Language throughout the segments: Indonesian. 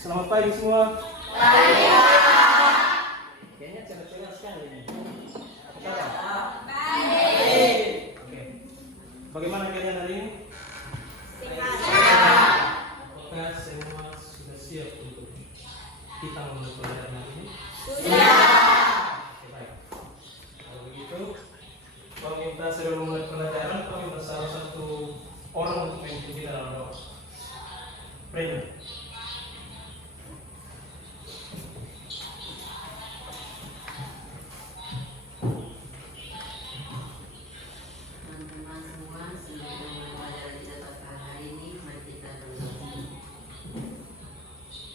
Selamat pagi semua. Pagi. Kayaknya cerah-cerah sekali ini. Apa kabar? Baik. Oke. Bagaimana kalian hari ini? Sehat. Apakah semua sudah siap untuk kita memulai pelajaran hari ini? Sudah. Oke, baik. Kalau begitu, kau minta sebelum mulai pelajaran, kau minta salah satu orang untuk memimpin kita dalam doa. Pray. Teman-teman semua, sebelum pelajaran kita pada hari ini, mari kita berdoa.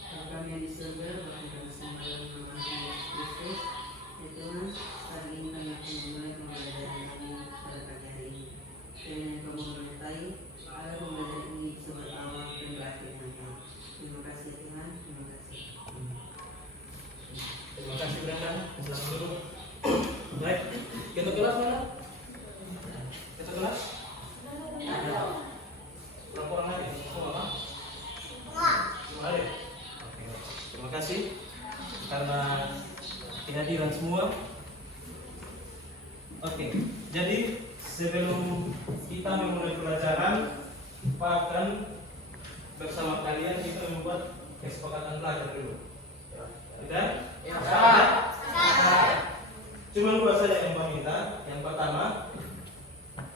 Bapa kami yang di surga, Bapa kami sembah nama Yesus Kristus. Ya Tuhan, hari ini kami akan memulai pembelajaran kami pada pagi hari ini. Kiranya Kau menyertai agar pembelajaran ini bisa bertambah dan berakhir dengan Kau. Terima kasih ya Tuhan, terima kasih. Terima kasih Brenda. Selamat dulu. Baik, kita kelas mana? Kita kelas? Berapa orang lagi? Semua kan? Semua ada? Oke. Terima kasih karena kehadiran semua. Oke, jadi sebelum kita memulai pelajaran, Pak akan bersama kalian kita membuat kesepakatan belajar dulu. Tidak? Ya. Cuma dua saja yang Pak minta. Yang pertama,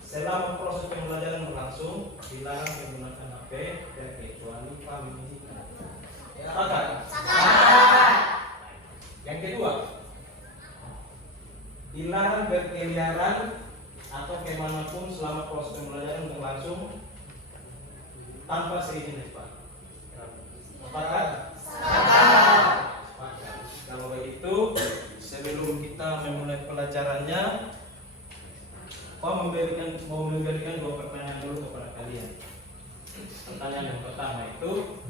selama proses pembelajaran berlangsung, dilarang menggunakan HP kecuali Pak mengizinkan. Sepakat? Yang kedua, dilarang berkeliaran atau kemanapun selama proses pembelajaran berlangsung tanpa seizin Pak. Sepakat? Sepakat. Kalau begitu, sebelum kita memulai pelajarannya, mau memberikan dua pertanyaan dulu kepada kalian. Pertanyaan yang pertama itu,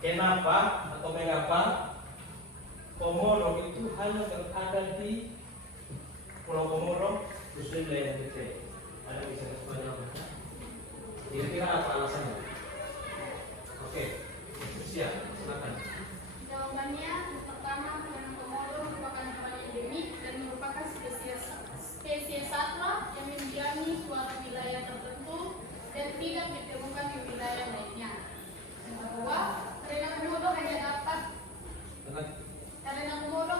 kenapa atau mengapa Komoro itu hanya berada di Pulau Komoro, khususnya wilayah NTT? Ada bisa jawab? Kira-kira apa alasannya? Oke, siap, silakan. Jawabannya pertama, karena Komodo merupakan hewan endemik dan merupakan spesies satwa yang mendiami suatu wilayah tertentu dan tidak ditemukan di wilayah lainnya. Yang kedua, karena Komodo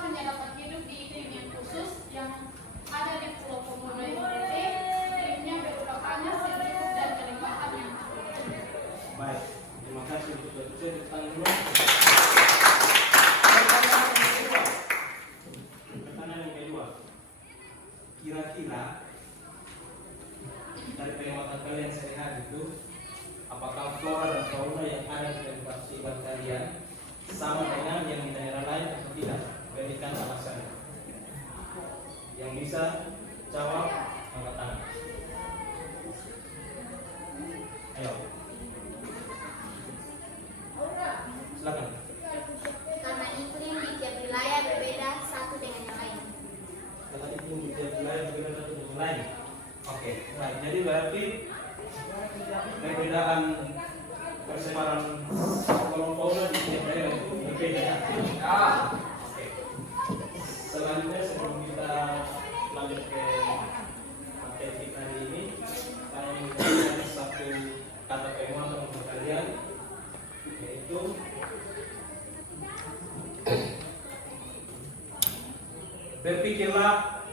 hanya dapat hidup di iklim yang khusus yang ada di Pulau Komodo NTT. Iklimnya berupa panas, sejuk dan kelembapan yang Baik, terima kasih untuk bercerita dulu. Pertanyaan yang kedua, kira-kira dari pengamatan kalian sehari-hari itu, apakah flora dan fauna yang ada di tempat tinggal kalian sama dengan yang di daerah lain atau tidak? Berikan alasannya. Yang bisa jawab angkat tangan. Ayo. Silakan. Karena iklim di tiap wilayah berbeda satu dengan yang lain. Karena itu menjadi wilayah berbeda satu dengan lain. Oke, baik. Jadi berarti perbedaan persebaran kolom-kolom di tiap daerah itu berbeda ya? Oke. Selanjutnya sebelum kita lanjut ke materi kita hari ini, saya ingin memberikan satu kata penguatan untuk kalian, yaitu berpikirlah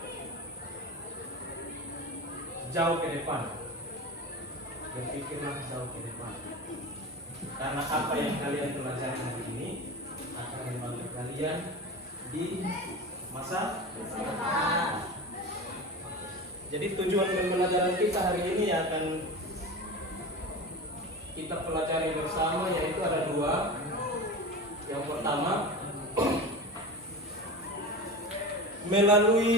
jauh ke depan. Berpikirlah jauh ke depan. Karena apa yang kalian pelajari hari ini akan membantu kalian di masa depan. Jadi tujuan pembelajaran kita hari ini akan kita pelajari bersama, yaitu ada dua. Yang pertama, melalui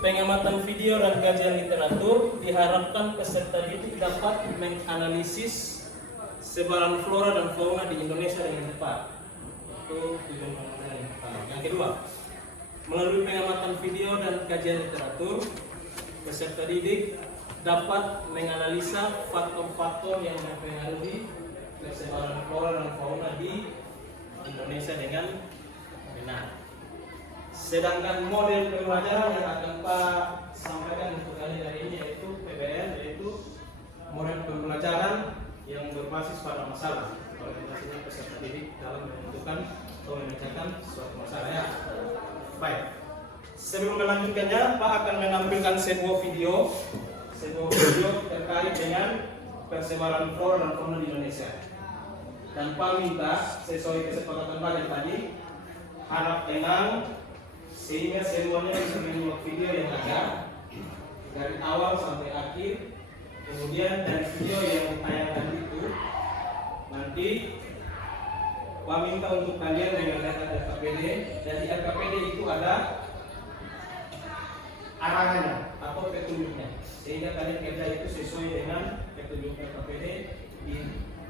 pengamatan video dan kajian literatur, diharapkan peserta didik dapat menganalisis sebaran flora dan fauna di Indonesia dengan tepat. Itu tujuan pembelajaran yang pertama. Yang kedua, melalui pengamatan video dan kajian literatur, peserta didik dapat menganalisa faktor-faktor yang mempengaruhi persebaran flora dan fauna di Indonesia dengan benar. Sedangkan model pembelajaran yang akan Pak sampaikan untuk kali ini yaitu PBL, yaitu model pembelajaran yang berbasis pada masalah. Orientasinya peserta didik dalam menentukan atau memecahkan suatu masalah ya. Baik. Sebelum melanjutkannya, Pak akan menampilkan sebuah video terkait dengan persebaran flora dan fauna di Indonesia. Dan Pak minta sesuai kesepakatan Pak yang tadi, harap tenang sehingga semuanya bisa menyimak video yang ada dari awal sampai akhir. Kemudian dari video yang ditayangkan itu nanti Pak minta untuk kalian dengan data RKPD, dan di RKPD itu ada arahannya atau petunjuknya, sehingga kalian kerja itu sesuai dengan petunjuk RKPD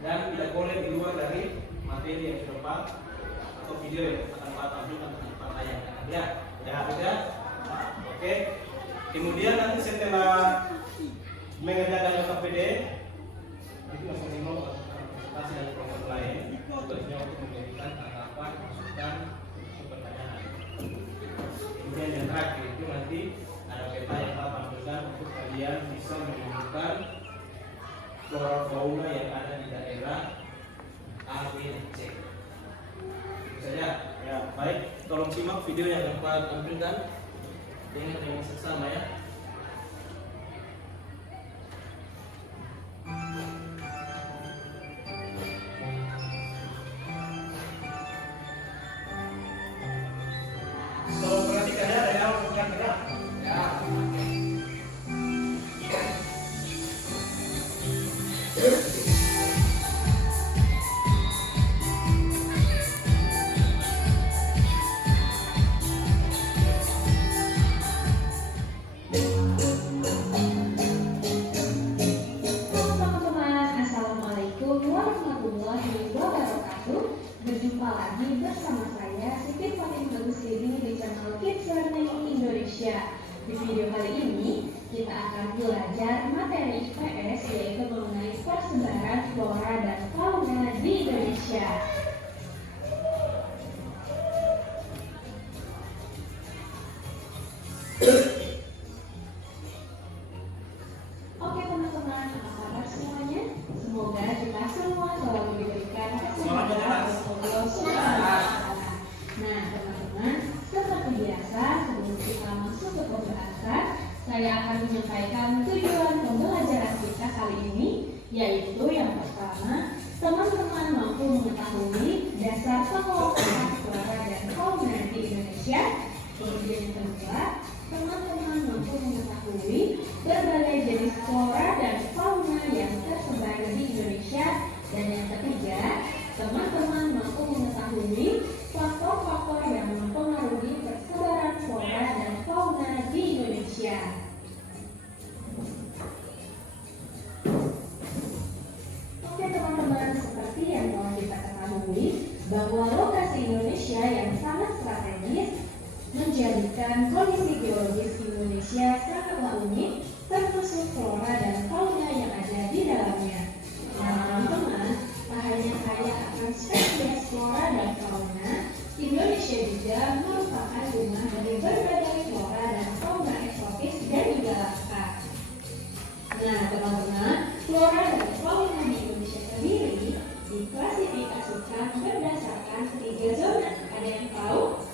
dan tidak boleh di luar dari materi yang sudah Pak atau video yang akan Pak tampilkan di Pak tayangkan. Ya, ya. Oke. Kemudian nanti setelah mengerjakan RKPD itu masing-masing presentasi dari kelompok lain tugasnya untuk memberikan tanggapan, masukan, pertanyaan. Kemudian yang terakhir itu nanti ada peta yang Pak tampilkan untuk kalian bisa menemukan flora fauna yang ada di daerah A, B, dan C. Itu saja. Ya, baik. Tolong simak video yang Pak tampilkan dengan seksama ya. Tolong perhatikan ya dari awal bukan gerak. Ya. Teman-teman, Assalamualaikum warahmatullahi wabarakatuh. Berjumpa lagi bersama saya Siti Fatin Bagusdini di channel Kids Learning Indonesia. Di video kali ini kita akan belajar materi IPS yaitu mengenai persebaran flora dan fauna di Indonesia. Oke teman-teman, apa kabar semuanya? Semoga kita semua selalu diberikan kesehatan Allah SWT. Nah teman-teman, seperti biasa sebelum kita masuk ke pembahasan, saya akan menyampaikan tujuan pembelajaran kita kali ini, yaitu yang pertama, teman-teman mampu mengetahui dasar pengelompokan flora dan fauna di Indonesia. Kemudian yang kedua, teman-teman mampu mengetahui berbagai jenis flora dan fauna yang tersebar di Indonesia. Dan yang ketiga, teman-teman mampu mengetahui faktor-faktor yang mempengaruhi persebaran flora dan fauna di Indonesia. Oke teman-teman, seperti yang telah kita ketahui bahwa lokasi Indonesia yang sangat strategis menjadikan kondisi geologis Indonesia sangatlah unik, termasuk flora dan fauna yang ada di dalamnya. Nah teman-teman, tak hanya kaya akan spesies flora dan fauna, Indonesia juga merupakan rumah dari berbagai flora dan fauna eksotis dan juga langka. Nah teman-teman, flora dan fauna di Indonesia sendiri diklasifikasikan berdasarkan 3 zona. Ada yang tahu?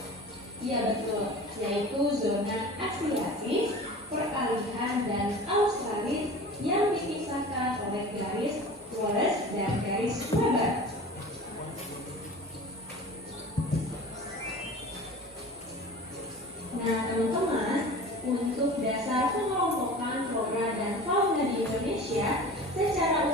Iya betul, yaitu zona Asiatis, Peralihan, dan Australis yang dipisahkan oleh garis Flores dan garis Weber. Nah teman-teman, untuk dasar pengelompokan flora dan fauna di Indonesia secara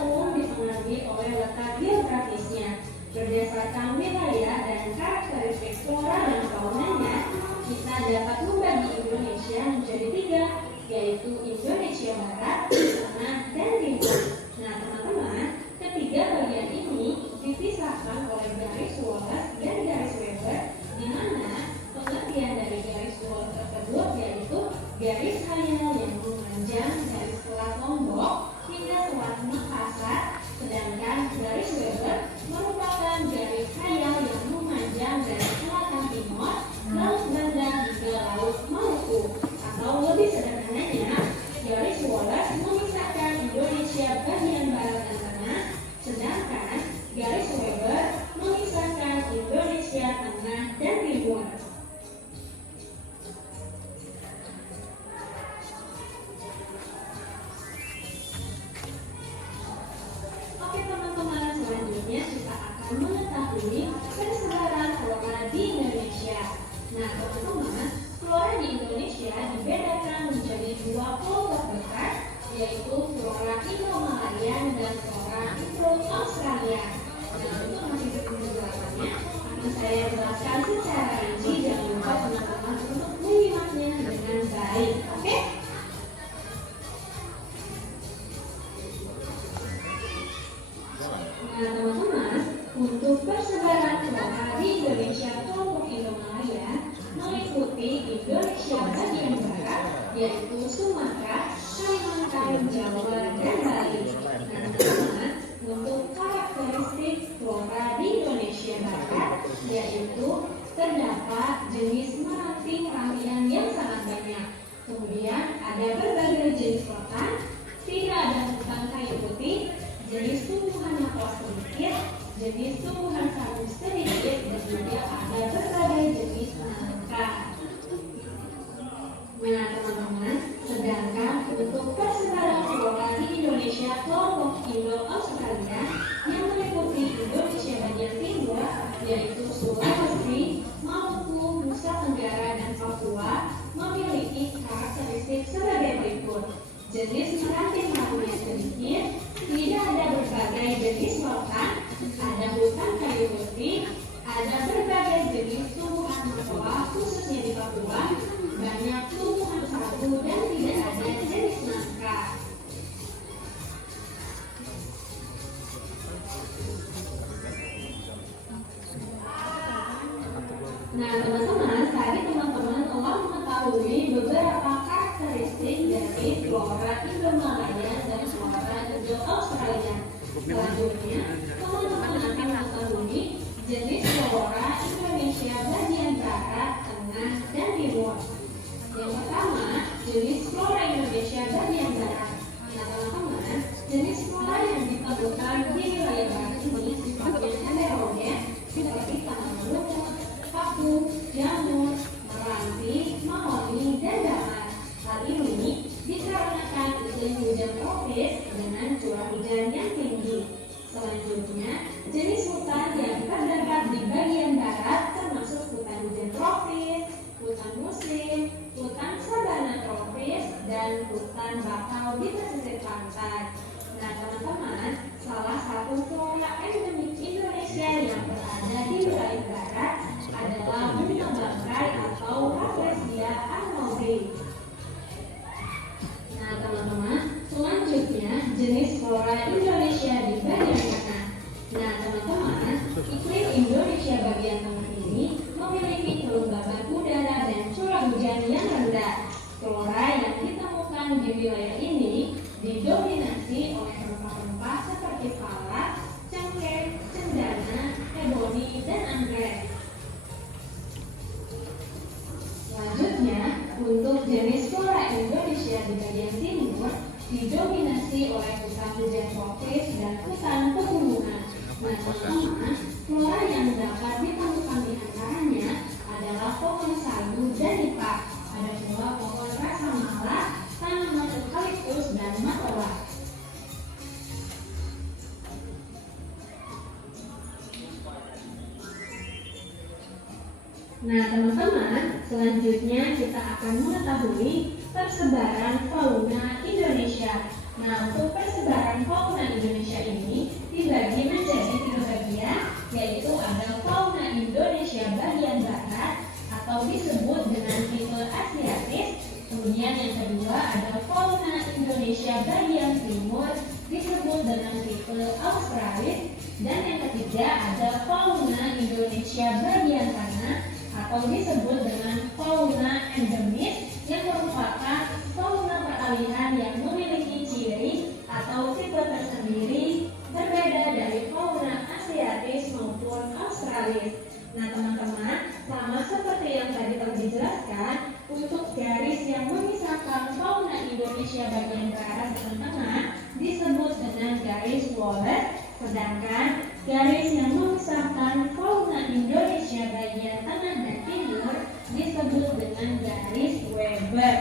mengetahui persebaran flora di Indonesia. Nah, teman-teman, flora di Indonesia dibedakan menjadi dua kelompok besar, yaitu flora Indo-Malayan dan flora Indo-Australia. Nah, untuk masih penjelasannya akan saya jelaskan secara rinci. Jangan lupa teman-teman untuk menyimaknya dengan baik. Oke? Nah, teman-teman, untuk persebaran flora di Indonesia kelompok Indo-Malayan meliputi Indonesia bagian barat, yaitu Sumatera, Kalimantan, Jawa, dan Bali. Nah, teman-teman, untuk karakteristik flora di Indonesia barat, yaitu terdapat jenis meranting-rantian yang sangat banyak. Kemudian ada berbagai jenis rotan, tidak ada hutan kayu putih, jenis tumbuhan makro sedikit, jenis tumbuhan sabuk sedikit, dan juga ada berbagai jenis nangka. Nah, teman-teman, sedangkan untuk persebaran flora di Indonesia kelompok Indo-Australia yang meliputi Indonesia bagian timur, yaitu Sulawesi, Maluku, Nusa Tenggara, dan Papua, memiliki karakteristik sebagai berikut. Jenis meranting-ranting sedikit, tidak ada berbagai jenis rotan, ada hutan kayu putih, ada berbagai jenis tumbuhan makroa khususnya di Papua, banyak tumbuhan sagu, dan tidak ada jenis nangka. Nah, teman-teman, tadi teman-teman telah mengetahui beberapa karakteristik dari flora Indo-Malayan dan flora Indo-Australia. Selanjutnya, teman-teman akan mengetahui jenis flora Indonesia bagian barat, tengah, dan timur. Yang pertama, jenis flora Indonesia bagian barat. Nah, teman-teman, jenis flora yang ditemukan di wilayah barat ini sifatnya heterogen, seperti tanaman lumut, paku, jamur, meranti, mahoni, dan dahan. Hal ini dikarenakan iklim hujan tropis dengan curah hujan yang tinggi. Selanjutnya, jenis hutan yang terdapat di bagian barat termasuk hutan hujan tropis, hutan musim, hutan sabana tropis, dan hutan bakau di pesisir pantai. Nah, teman-teman, salah satu flora endemik Indonesia yang berada di wilayah barat adalah bunga bangkai atau Rafflesia arnoldii. Nah, teman-teman, selanjutnya jenis flora Indonesia di bagian tengah. Nah, teman-teman, iklim Indonesia bagian tengah ini memiliki kelembaban udara dan curah hujan yang rendah. Flora yang ditemukan di wilayah ini didominasi oleh rempah-rempah seperti pala, cengkeh, cendana, eboni, dan anggrek. Selanjutnya, untuk jenis flora Indonesia di bagian timur didominasi oleh hutan hujan tropis dan hutan pegunungan. Nah, teman-teman, flora yang dapat ditemukan di antaranya adalah pohon sagu dan nipah. Ada pula pohon rasa mala, tanaman eukaliptus, dan matoa. Nah, teman-teman, selanjutnya kita akan mengetahui persebaran fauna Indonesia. Nah, untuk persebaran fauna Indonesia ini dibagi menjadi 3 bagian, yaitu ada fauna Indonesia bagian barat atau disebut dengan tipe Asiatis. Kemudian yang kedua ada fauna Indonesia bagian timur disebut dengan tipe Australis. Dan yang ketiga ada fauna Indonesia bagian tengah atau disebut dengan fauna endemis yang merupakan fauna peralihan yang memiliki ciri atau tipe tersendiri berbeda dari fauna Asiatis maupun Australis. Nah, teman-teman, sama seperti yang tadi telah dijelaskan, untuk garis yang memisahkan fauna Indonesia bagian barat dan tengah disebut dengan garis Wallace, sedangkan garis yang memisahkan fauna Indonesia bagian tengah dan timur disebut dengan garis Weber.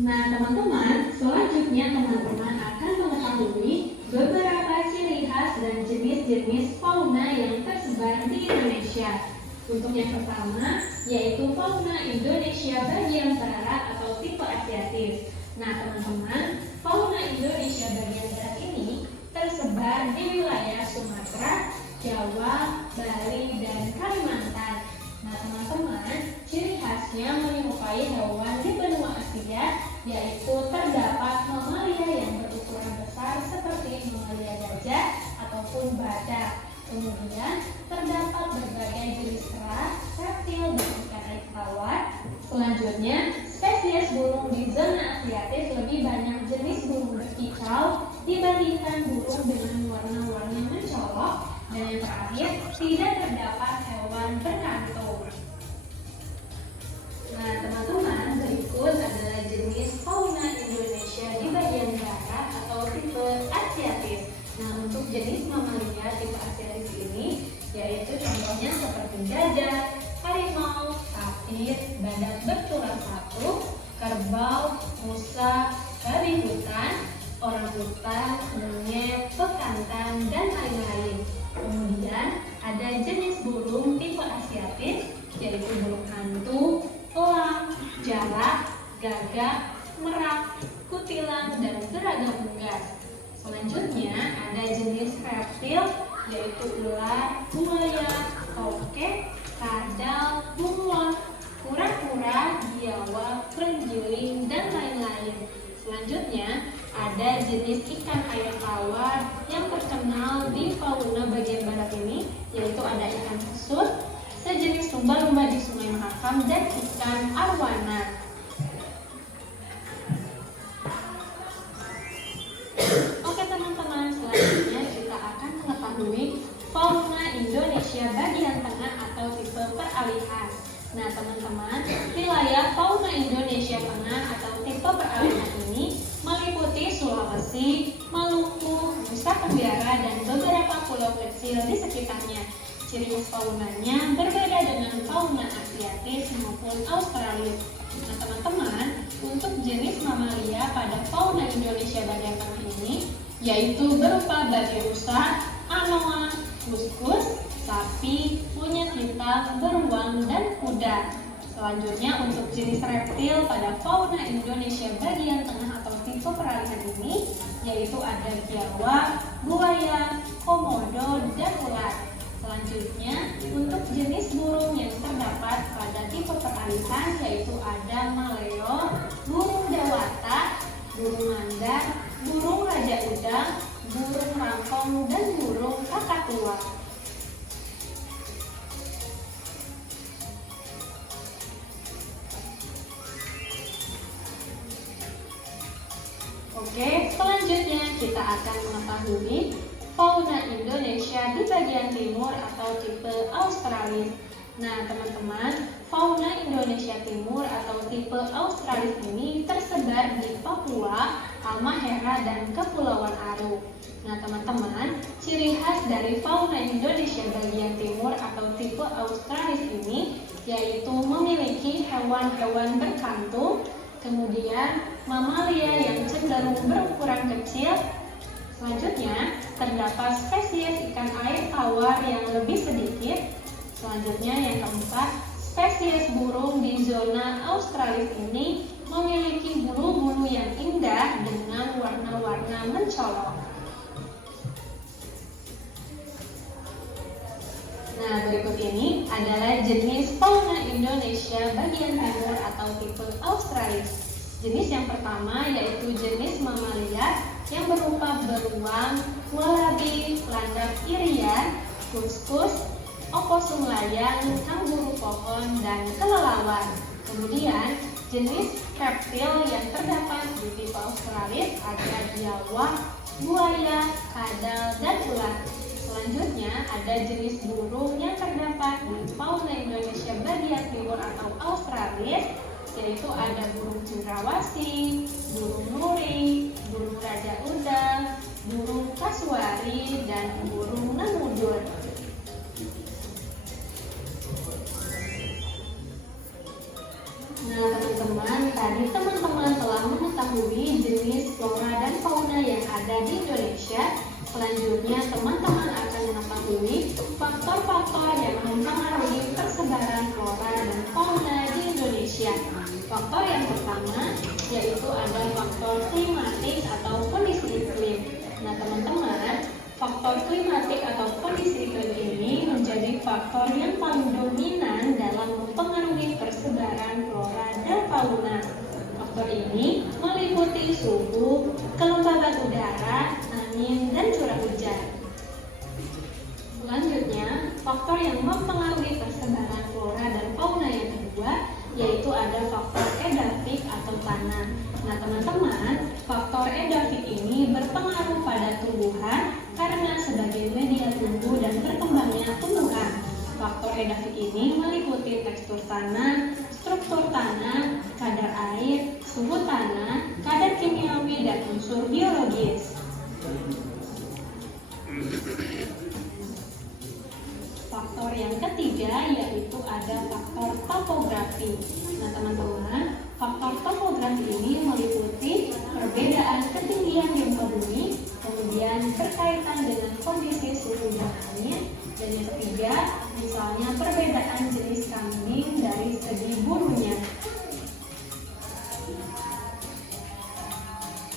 Nah, teman-teman, selanjutnya teman-teman akan mengetahui beberapa ciri khas dan jenis-jenis fauna yang tersebar di Indonesia. Untuk yang pertama, yaitu fauna Indonesia bagian barat atau tipe Asiatis. Nah, teman-teman, fauna Indonesia bagian barat ini tersebar di wilayah Sumatera, Jawa, Bali, dan Kalimantan. Nah, teman-teman, ciri khasnya menyerupai hewan di benua Asia, yaitu terdapat mamalia yang berukuran besar seperti mamalia gajah ataupun badak. Kemudian terdapat berbagai jenis kera, reptil, dan ikan air tawar. Selanjutnya, spesies burung di zona Asiatis lebih banyak jenis burung berkicau dibandingkan burung dengan warna-warni mencolok. Dan yang terakhir, tidak terdapat hewan berkantung. Nah, teman-teman, berikut adalah jenis fauna Indonesia di bagian barat atau tipe Asiatis. Nah, untuk jenis mamalia tipe Asiatis ini, yaitu contohnya seperti gajah, harimau, tapir, badak bertulang satu, kerbau, rusa, babi hutan, orangutan, monyet, bekantan, dan lain-lain. Kemudian ada jenis burung tipe Asiatis, yaitu burung hantu, elang, jalak, gagak, merak, kutilang, dan beragam unggas. Selanjutnya ada jenis reptil, yaitu ular, buaya, tokek, kadal, bunglon, kura-kura, biawak, terenggiling, dan lain-lain. Selanjutnya ada jenis ikan air tawar yang terkenal di fauna bagian barat ini, yaitu ada ikan kesut, sejenis lumba-lumba di Sungai Mahakam, dan ikan arwana. Oke teman-teman, selanjutnya kita akan mengetahui fauna Indonesia bagian tengah atau tipe peralihan. Nah teman-teman, wilayah fauna Indonesia tengah atau tipe peralihan ini meliputi Sulawesi, Maluku, Nusa Tenggara, dan beberapa pulau kecil di sekitarnya. Ciri khas faunanya berbeda dengan fauna Asiatis maupun Australis. Nah teman-teman, untuk jenis mamalia pada fauna Indonesia bagian tengah ini yaitu berupa babi rusa, anoa, kuskus, sapi, monyet hitam, beruang, dan kuda. Selanjutnya untuk jenis reptil pada fauna Indonesia bagian tengah atau tipe peralihan ini yaitu ada biawak, buaya, komodo, dan ular. Selanjutnya untuk jenis burung yang terdapat pada tipe peralihan yaitu ada maleo, burung dewata, burung mandar, burung raja udang, burung rangkong, dan burung kakatua. Oke, selanjutnya kita akan mengetahui fauna Indonesia di bagian timur atau tipe Australis. Nah, teman-teman, fauna Indonesia Timur atau tipe Australis ini tersebar di Papua, Halmahera, dan Kepulauan Aru. Nah, teman-teman, ciri khas dari fauna Indonesia bagian timur atau tipe Australis ini yaitu memiliki hewan-hewan berkantung, kemudian mamalia yang cenderung berukuran kecil. Selanjutnya, terdapat spesies ikan air tawar yang lebih sedikit. Selanjutnya, yang keempat, spesies burung di zona Australis ini memiliki bulu-bulu yang indah dengan warna-warna mencolok. Nah, berikut ini adalah jenis fauna Indonesia bagian timur atau tipe Australis. Jenis yang pertama yaitu jenis mamalia yang berupa beruang, walabi, landak irian, kuskus, oposum layang, kanguru pohon, dan kelelawar. Kemudian jenis reptil yang terdapat di tipe Australis ada biawak, buaya, kadal, dan ular. Selanjutnya ada jenis burung yang terdapat di fauna Indonesia bagian timur atau Australis, yaitu ada burung cendrawasih, burung nuri, burung raja udang, burung kasuari, dan burung nemudur. Nah teman-teman, tadi teman-teman telah mengetahui jenis flora dan fauna yang ada di Indonesia. Selanjutnya, teman-teman akan mengetahui faktor-faktor yang mempengaruhi persebaran flora dan fauna di Indonesia. Faktor yang pertama yaitu ada faktor klimatik atau kondisi iklim. Nah, teman-teman, faktor klimatik atau kondisi iklim ini menjadi faktor yang paling dominan dalam mempengaruhi persebaran flora dan fauna. Faktor ini meliputi suhu, kelembaban udara, angin, dan curah hujan. Selanjutnya, faktor yang mempengaruhi persebaran flora dan fauna yang kedua yaitu ada faktor edafik atau tanah. Nah, teman-teman, faktor edafik ini berpengaruh pada tumbuhan karena sebagai media tumbuh dan berkembangnya tumbuhan. Faktor edafik ini meliputi tekstur tanah, struktur tanah, kadar air, suhu tanah, kadar kimiawi, dan unsur biologis. Faktor yang ketiga yaitu ada faktor topografi. Nah, teman-teman, faktor topografi ini meliputi perbedaan ketinggian muka bumi, kemudian berkaitan dengan kondisi suhu dan angin, dan yang ketiga, misalnya perbedaan jenis kambing dari segi bulunya.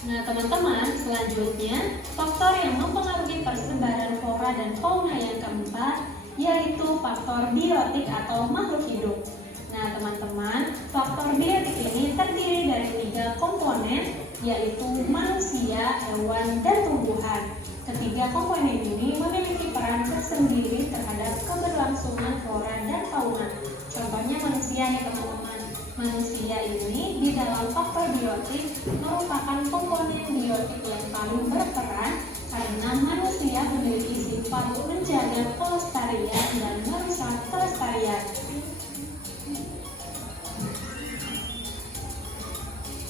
Nah, teman-teman, selanjutnya faktor yang mempengaruhi persebaran flora dan fauna yang keempat yaitu faktor biotik atau makhluk hidup. Nah, teman-teman, faktor biotik ini terdiri dari 3 komponen yaitu manusia, hewan, dan tumbuhan. Ketiga komponen ini memiliki peran tersendiri terhadap keberlangsungan flora dan fauna. Contohnya manusia ya, teman-teman. Manusia ini di dalam faktor biotik merupakan komponen biotik yang paling berperan karena manusia memiliki sifat menjaga kelestarian dan merusak kelestarian.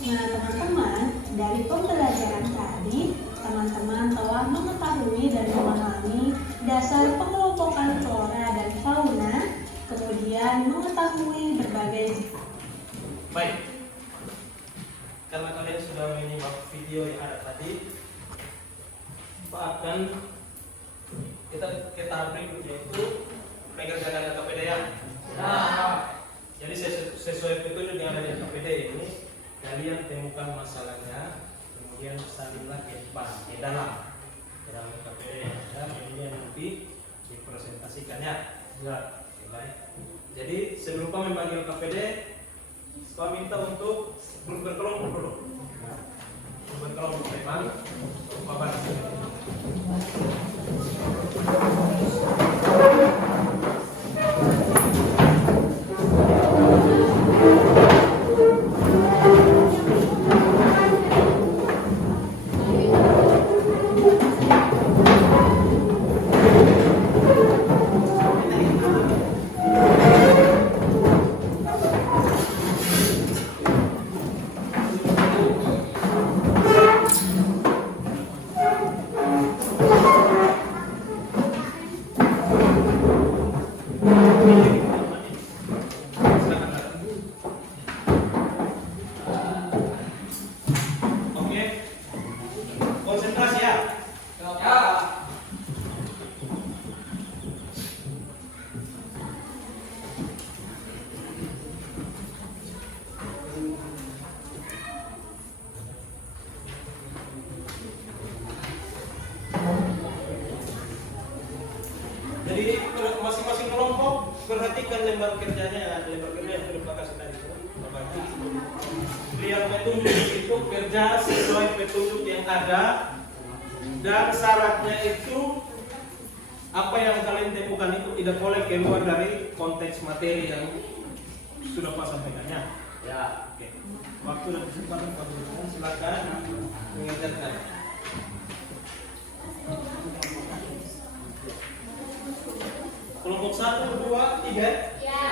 Nah, teman-teman, dari pembelajaran tadi, teman-teman telah mengetahui dan memahami dasar pengelompokan flora dan fauna, kemudian mengetahui berbagai. Baik, karena kalian sudah menyimak video yang ada tadi, akan kita tahap berikutnya itu pengerjaan KPD ya. Jadi sesuai petunjuk yang ada di KPD ini, kalian temukan masalahnya, kemudian salinlah ke dalam KPD dan ini yang nanti dipresentasikannya. Ya, baik. Jadi sebelum kami memanggil KPD, saya minta untuk berkelompok dulu. Berkelompok memang Bapak. Jadi masing-masing kelompok perhatikan lembar kerjanya, lembar kerja yang sudah Pak kasih tadi. Lihat petunjuk itu kerja sesuai petunjuk yang ada dan syaratnya itu apa yang kalian temukan itu tidak boleh keluar dari konteks materi yang sudah Pak sampaikannya. Ya, oke. Waktu dan kesempatan Pak Guru, silakan mengerjakan. Kelompok 1, 2, 3. Ya.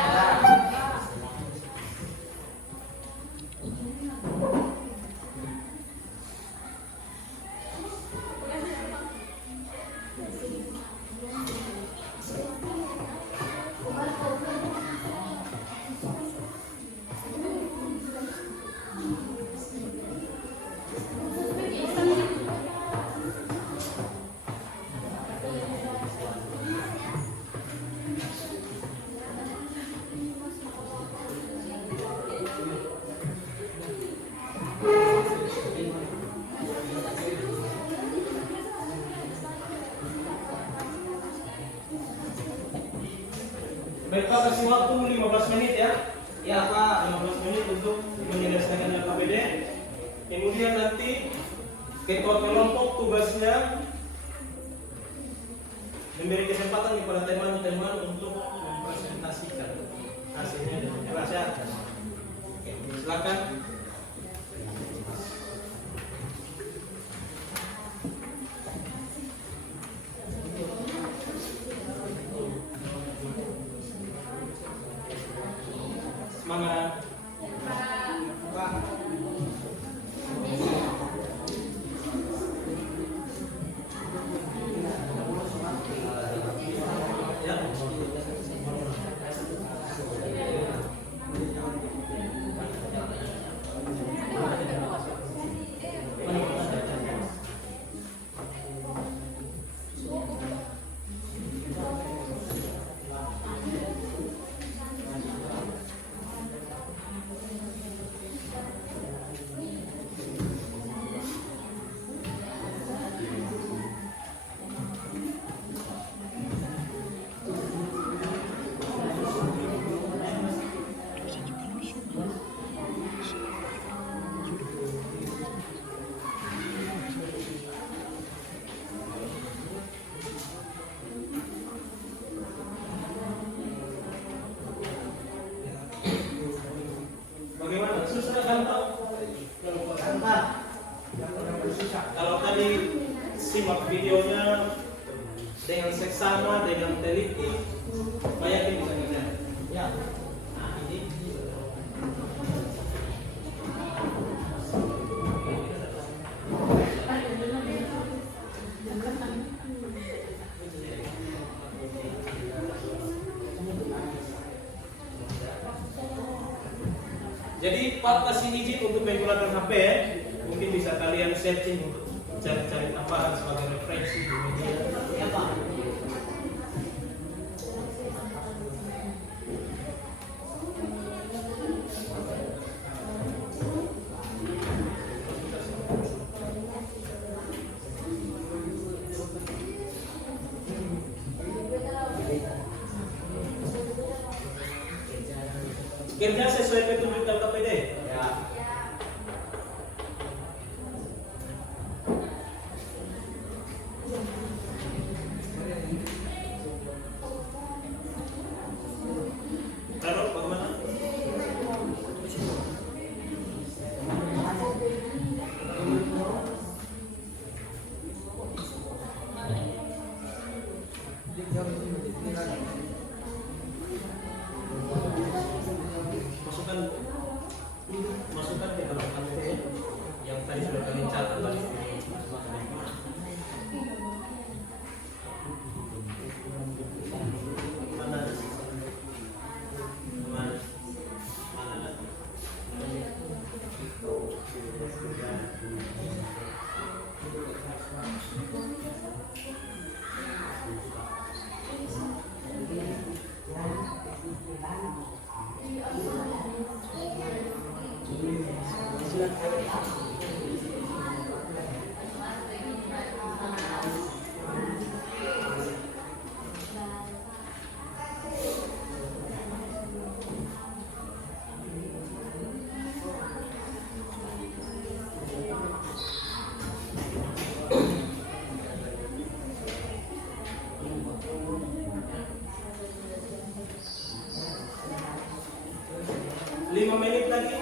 Mereka kasih waktu 15 menit ya. Ya Pak. 15 menit untuk menyelesaikan LKPD. Kemudian nanti ketua kelompok tugasnya memberi kesempatan kepada teman-teman untuk mempresentasikan hasilnya dengan jelas ya. Oke, silakan. Semangat. Pak. Ya. Bagaimana? Susah kan Pak? Kalau tadi simak videonya dengan seksama, dengan teliti, banyak yang bisa kita. Ya. Nah ini. Jadi Pak kasih izin untuk menggunakan HP ya. Mungkin bisa kalian searching untuk cari-cari tambahan sebagai referensi di media. Ya Pak. Kerja sesuai petunjuk LKPD. Ya. Lalu bagaimana? Masukkan ke dalam HP yang tadi sudah kalian catat tadi. Mana? Mana? Mana? Lima menit lagi.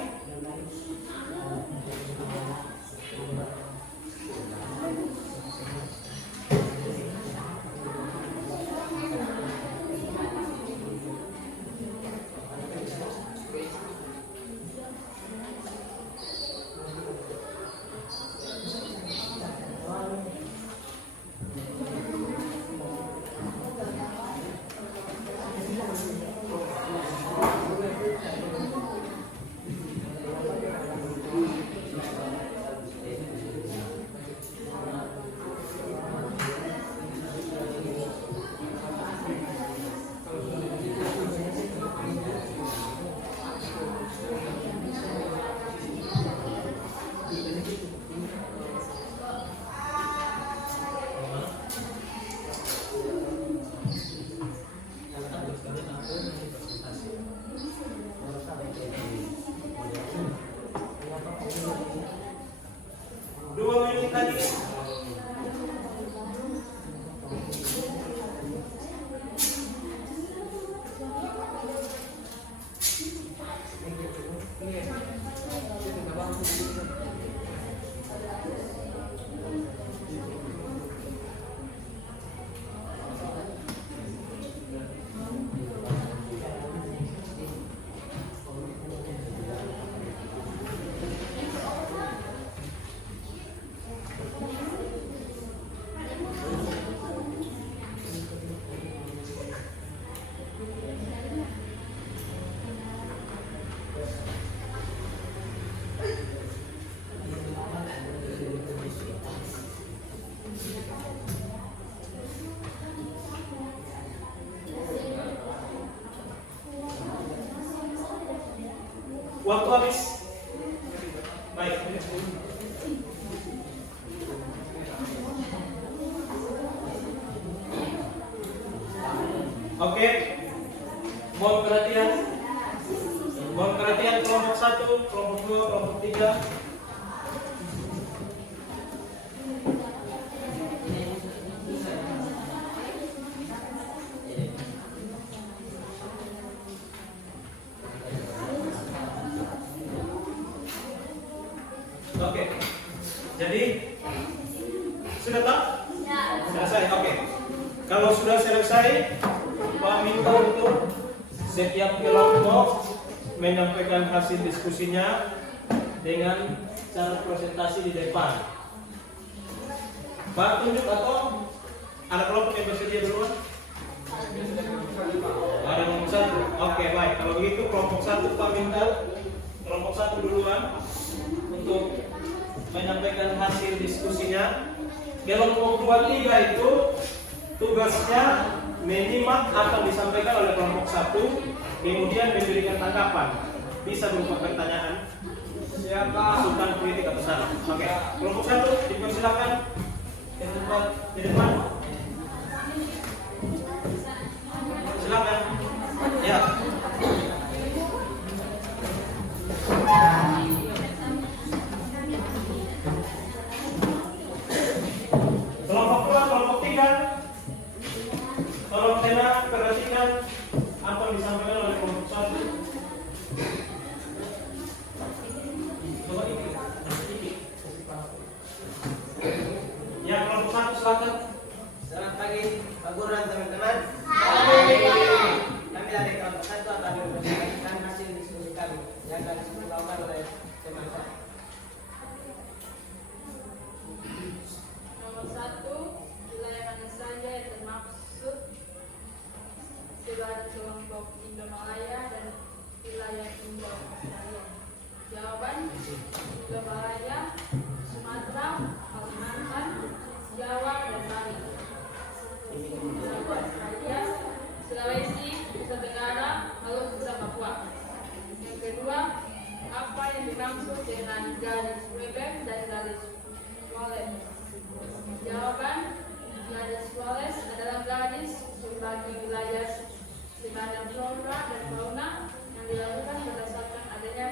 Waktu habis. Baik. Oke. Mohon perhatian. Mohon perhatian kelompok 1, kelompok 2, kelompok 3. Oke. Jadi sudah tak? Selesai. Oke. Kalau sudah selesai, Pak minta untuk setiap kelompok menyampaikan hasil diskusinya dengan cara presentasi di depan. Pak tunjuk atau anak kelompok yang bersedia duluan? Ada kelompok 1. Oke, baik. Kalau begitu kelompok 1 Pak minta kelompok 1 duluan untuk menyampaikan hasil diskusinya. Kelompok 2, 3 itu tugasnya menyimak apa yang disampaikan oleh kelompok 1, kemudian memberikan tanggapan. Bisa berupa pertanyaan, masukan, kritik atau saran. Oke, kelompok 1 dipersilakan ke tempat di depan. Silakan. Ya. Kelompok 2, kelompok 3. Tolong tenang, perhatikan apa yang disampaikan oleh kelompok 1. Coba ini. Ya, kelompok 1 silakan. Selamat pagi, Pak Guru dan teman-teman. Kami dari kelompok 1 akan mempresentasikan hasil diskusi kami yang akan disampaikan oleh teman saya. Nomor 1, wilayah mana saja yang termaksud sebagai kelompok Indo-Malaya dan wilayah Indo-Australia? Jawaban: Indo-Malaya, Sumatera, Kalimantan, Jawa, dan Bali. Australia, Sulawesi, Nusa Tenggara, Maluku, dan Papua. Yang kedua, apa yang dimaksud dengan garis Weber dan garis Wallace? Jawaban: garis Wallace adalah garis membagi wilayah sebagai flora dan fauna yang dilakukan berdasarkan adanya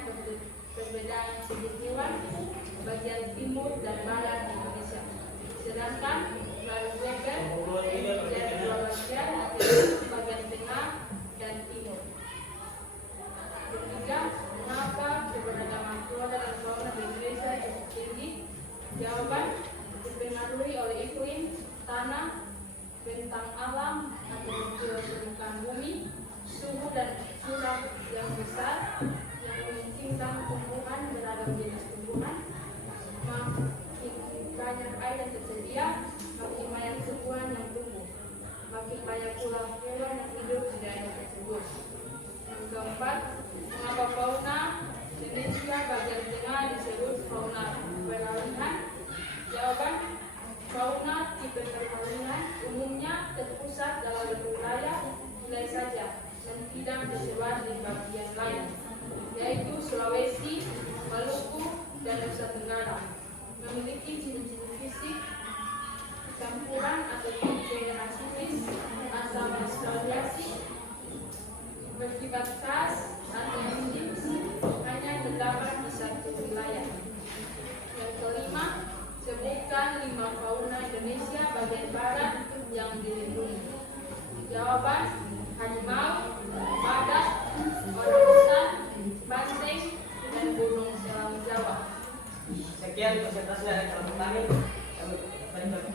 perbedaan kebutuhan bagian timur dan barat Indonesia. Sedangkan garis Weber menjadi dua bagian, yaitu bagian tengah dan timur. Ketiga, mengapa keberagaman flora dan fauna di Indonesia cukup tinggi? Jawaban: dipengaruhi oleh iklim, tanah, bentang alam atau permukaan bumi, suhu dan curah yang besar yang memungkinkan tumbuhan beragam jenis tumbuhan. Makin banyak air yang tersedia, makin banyak tumbuhan yang tumbuh, makin banyak pula hewan yang hidup di daerah tersebut. Yang keempat, mengapa fauna Indonesia bagian tengah disebut fauna peralihan? Jawaban: fauna tipe peralihan umumnya terpusat dalam wilayah saja dan tidak tersebar di bagian lain, yaitu Sulawesi, Maluku, dan Nusa Tenggara. Memiliki ciri-ciri fisik campuran atau tipe asilis asal Australiasi, bersifat khas atau unik hanya terdapat di satu wilayah. Yang kelima, sebutkan 5 fauna Indonesia bagian barat yang dilindungi. Jawaban: harimau, badak, orangutan, banteng, Sekian presentasi dari kelompok kami. Kami berikan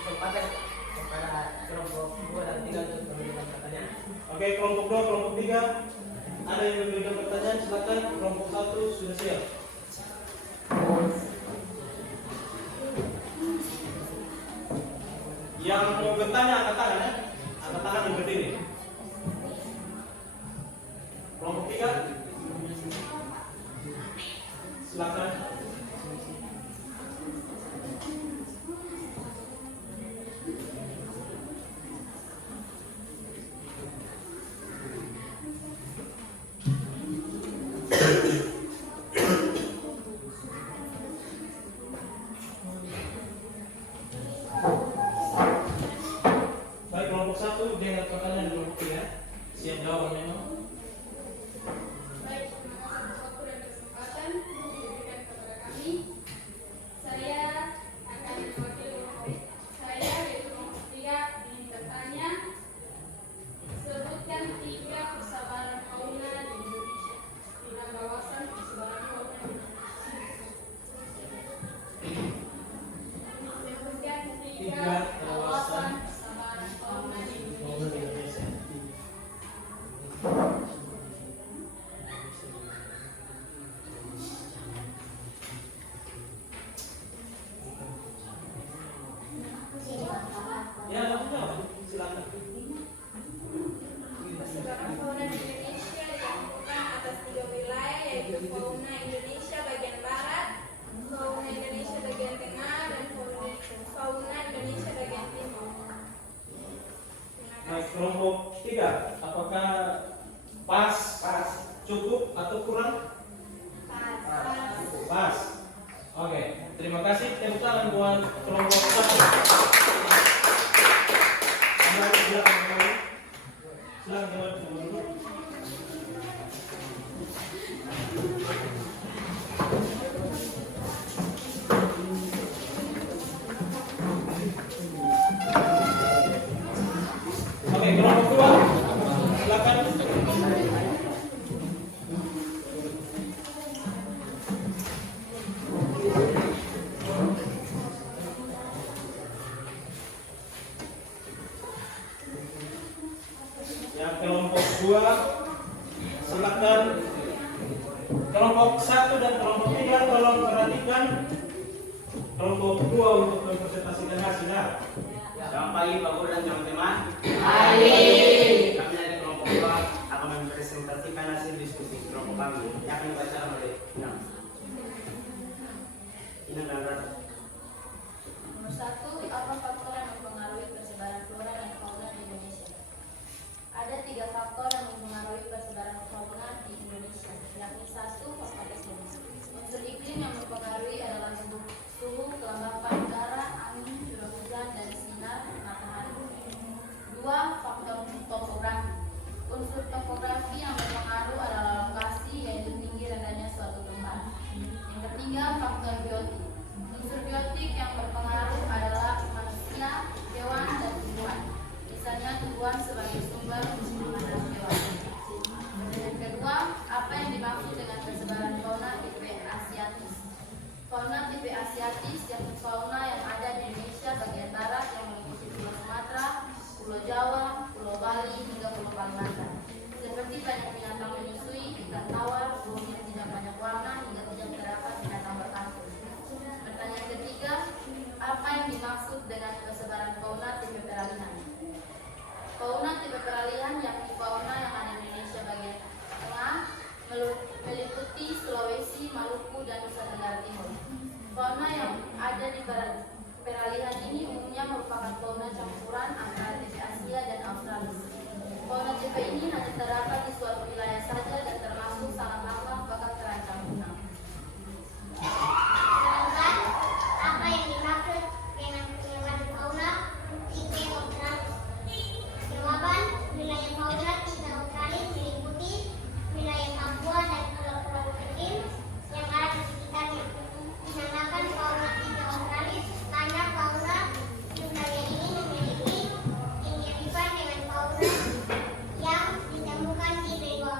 kesempatan kepada kelompok 2 dan 3 untuk memberikan pertanyaan. Oke, kelompok 2, kelompok 3. Ada yang memberikan pertanyaan, silakan. Kelompok 1 sudah siap. Yang mau bertanya angkat tangan ya. Angkat tangan yang berdiri. Kelompok 3. Silakan. Baik, kelompok 1 dengan pertanyaan kelompok 3. Siap jawab memang. Baik, terima kasih atas waktu dan kesempatan yang diberikan kepada kami. Saya akan mewakili kelompok saya, yaitu kelompok 3, ingin bertanya. Sebutkan 3 persebaran fauna di Indonesia. 3 kawasan persebaran fauna di Indonesia. Sebutkan 3 kawasan persebaran fauna di Indonesia. Ya, langsung jawab. Silakan. Persebaran fauna di Indonesia ditentukan atas 3 wilayah, yaitu fauna Indonesia bagian barat, fauna Indonesia bagian tengah, dan fauna Indonesia bagian timur. Baik, kelompok 3. Apakah pas, cukup atau kurang? Pas. Oke, terima kasih. Tepuk tangan buat kelompok 1. Silakan kembali. Silakan kembali dulu. Oke, kelompok 2. Silakan. Yang kelompok 2 silakan. Kelompok 1 dan kelompok 3 tolong perhatikan. Kelompok 2 untuk mempresentasikan hasilnya. Selamat pagi Pak Guru dan teman-teman. Kami dari kelompok 2 akan mempresentasikan hasil diskusi kelompok kami yang akan dibacakan oleh Inang. Inang dan Ratu. Nomor 1, apa faktor yang mempengaruhi persebaran flora dan fauna di Indonesia? Ada 3 faktor yang mempengaruhi persebaran fauna di Indonesia, yakni 1, faktor iklim. Unsur iklim yang mempengaruhi adalah suhu, kelembapan udara, angin, curah hujan, dan sinar matahari. 2, faktor topografi. Unsur topografi yang berpengaruh adalah lokasi, yaitu tinggi rendahnya suatu tempat. Yang ketiga, faktor biotik. Unsur biotik yang berpengaruh adalah manusia, hewan, dan tumbuhan. Misalnya tumbuhan sebagai sumber makanan hewan. Yang kedua, apa yang dimaksud dengan persebaran fauna tipe asiatis? Fauna tipe asiatis yakni fauna yang ada di Indonesia bagian barat yang meliputi Pulau Sumatera, Pulau Jawa, Pulau Bali, hingga Pulau Kalimantan. Seperti banyak binatang menyusui, ikan tawar, burung yang tidak banyak warna, hingga tidak terdapat binatang berkaki. Pertanyaan ketiga, apa yang dimaksud dengan persebaran fauna tipe peralihan? Fauna tipe peralihan yakni fauna yang ada di Indonesia bagian tengah, meliputi Sulawesi, Maluku, dan Nusa Tenggara Timur. Fauna yang ada di peralihan ini umumnya merupakan fauna campuran antara tipe Asia dan Australia. Fauna tipe ini hanya terdapat di suatu wilayah saja dan termasuk sangat langka bahkan terancam punah. Sedangkan apa yang dimaksud dengan penyebaran fauna tipe australis? Jawaban, wilayah fauna tipe australis meliputi wilayah Papua dan pulau-pulau kecil yang ada di sekitarnya. Dinamakan fauna tipe australis karena fauna wilayah ini memiliki tinggi rifan dengan fauna yang ditemukan di benua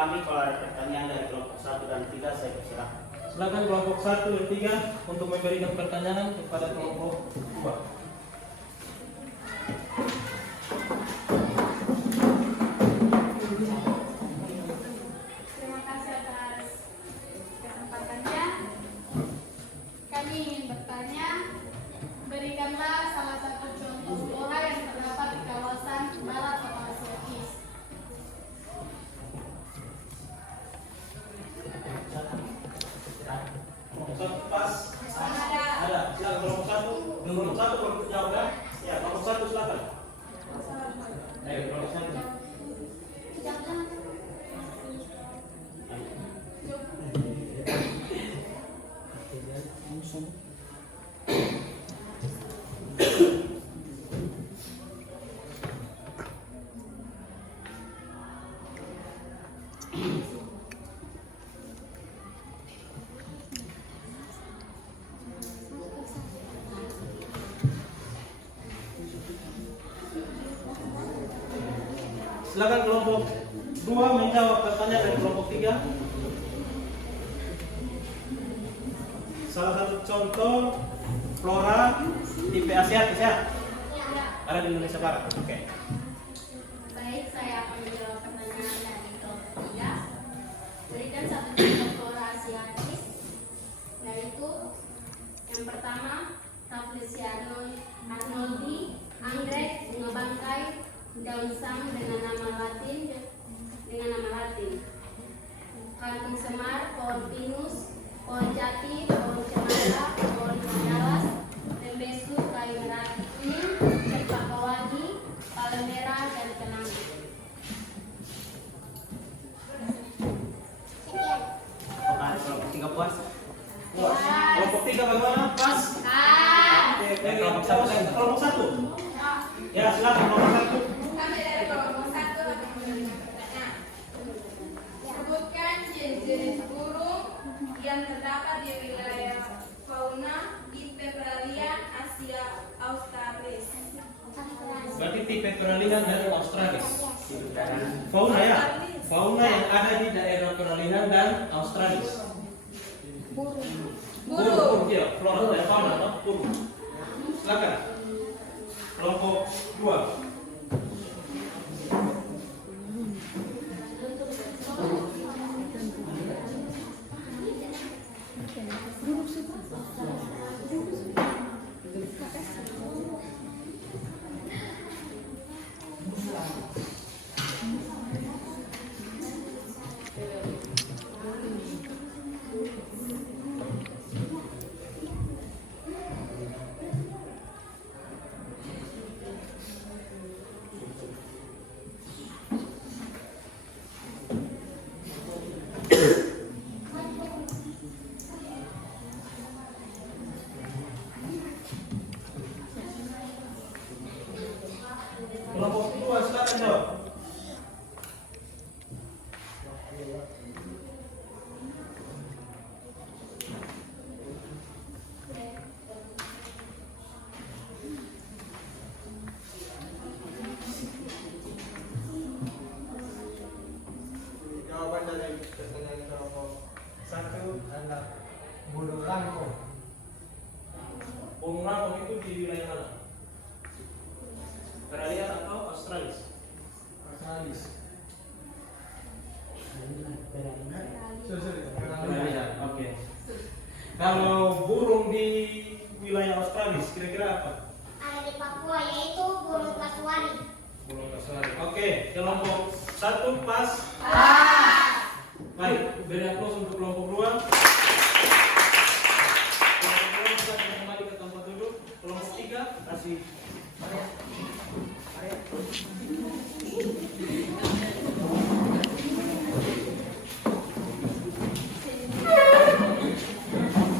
kami. Kalau ada pertanyaan dari kelompok 1 dan 3, saya persilahkan. Silakan kelompok 1 dan 3 untuk memberikan pertanyaan kepada kelompok 2. Terima kasih atas kesempatannya. Kami ingin bertanya, berikanlah salah satu contoh flora yang terdapat di kawasan barat kota Servis. Kelompok 1 pas. Ada. Silakan kelompok 1. Kelompok 1 belum jawab kan? Ya, kelompok 1 silakan. Ayo, kelompok 1. Silakan kelompok 2 menjawab pertanyaan dari kelompok 3. Salah satu contoh flora tipe Asia ada di Indonesia Barat. Oke. Baik, saya akan menjawab pertanyaan dari kelompok 3. Berikan satu contoh flora asiatis, yaitu yang pertama Rafflesia arnoldi, anggrek, bunga bangkai, daun sam dengan nama Latin, kantung semar, pohon pinus, pohon jati, pohon cemara, pohon mandalas, tembesu, kayu merah kuning, cempaka wangi, palem merah, dan kenanga. Apakah kelompok 3 puas? Puas. Kelompok 3 bagaimana? Pas. Kelompok 1 lagi. Kelompok 1. Ya, silakan kelompok 1. Kami dari kelompok 1 akan memberikan pertanyaan. Sebutkan jenis-jenis burung yang terdapat di wilayah fauna tipe peralihan Asia Australis. Berarti tipe peralihan dari Australis. Fauna ya. Fauna yang ada di daerah peralihan dan Australis. Burung. Iya, flora dan fauna atau burung. Silakan. Kelompok 2. Kelompok 2 silakan jawab. Jawaban dari pertanyaan kelompok 1 adalah burung rangkong. Burung rangkong itu di wilayah mana? Peralihan atau Australis? Australis. Peralihan. Oke. Kalau burung di wilayah Australis kira-kira apa? Ada di Papua, yaitu burung kasuari. Burung kasuari. Oke, kelompok 1 pas. Baik, beri aplaus untuk kelompok 2. Kelompok 2 bisa kembali ke tempat duduk. Kelompok 3 kasih.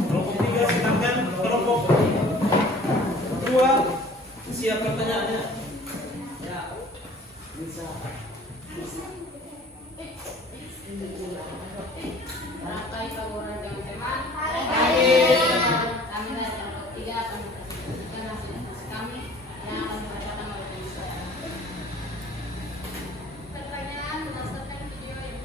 Kelompok 3 silakan. Kelompok 2 siap pertanyaannya. Ya. Bisa. Rakai Pagoran dengan teman. Kami dari kelompok 3 akan menyampaikan hasil diskusi kami yang akan dibacakan oleh penyelesaian. Pertanyaan berdasarkan video yang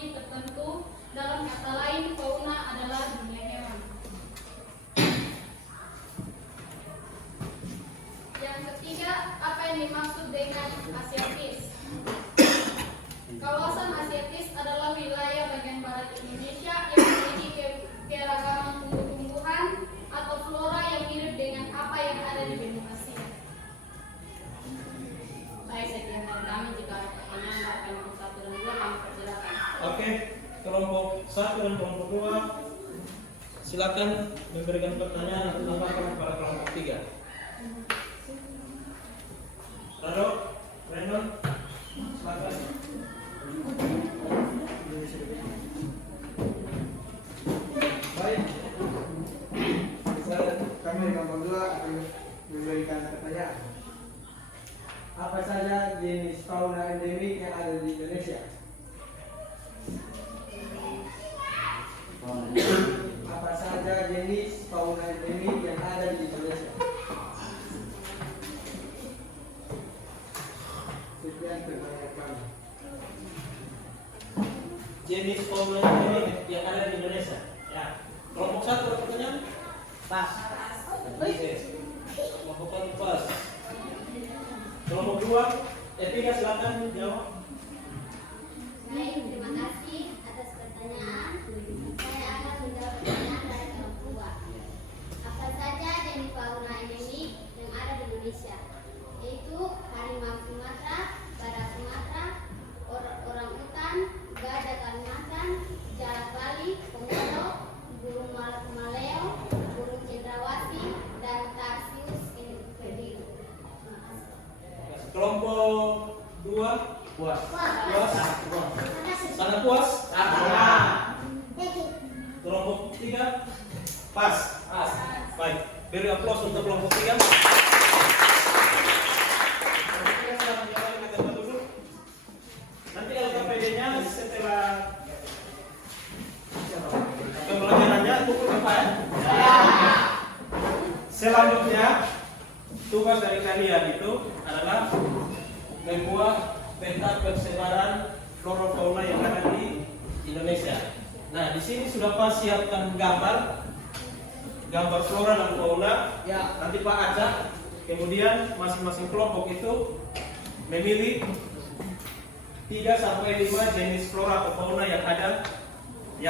biologi tertentu. Dalam kata lain, fauna adalah dunia hewan. Yang ketiga, apa yang dimaksud dengan Asiatis? Kawasan Asiatis adalah wilayah bagian barat Indonesia yang memiliki keragaman tumbuh-tumbuhan atau flora yang mirip dengan apa yang ada di benua Asia. Baik, saya kira kami jika ada pertanyaan akan kelompok 1 dan 2 kami persilakan. Oke, kelompok 1 dan kelompok 2 silakan memberikan pertanyaan atau tanggapan kepada kelompok 3. Rado, Renon, silakan. Baik. Kami dari kelompok 2 akan memberikan pertanyaan. Apa saja jenis fauna endemik yang ada di Indonesia? Apa saja jenis fauna endemik yang ada di Indonesia? Sekian pertanyaan kami. Jenis fauna endemik yang ada di Indonesia. Ya. Kelompok 1 ada pertanyaan? Pas. Kelompok 1 pas. Kelompok 2, Etika silakan jawab. Baik, terima kasih atas pertanyaan. Saya akan menjawab pertanyaan dari kelompok 2. Apa saja jenis fauna endemik yang ada di Indonesia? Yaitu harimau Sumatera, badak Sumatera, orang utan, gajah Kalimantan, jalak Bali, komodo, burung maleo, burung cendrawasih, dan tarsius indigo. Kelompok 2 Puas. puas. Sangat puas. Kelompok 3 pas. Baik, beri aplaus untuk kelompok 3. Nanti LKPD-nya setelah pembelajarannya pukul berapa ya? Selanjutnya tugas dari kalian itu adalah membuat peta persebaran flora fauna yang ada di Indonesia. Nah, di sini sudah Pak siapkan gambar flora dan fauna. Ya, nanti Pak acak. Kemudian masing-masing kelompok itu memilih 3 sampai 5 jenis flora atau fauna yang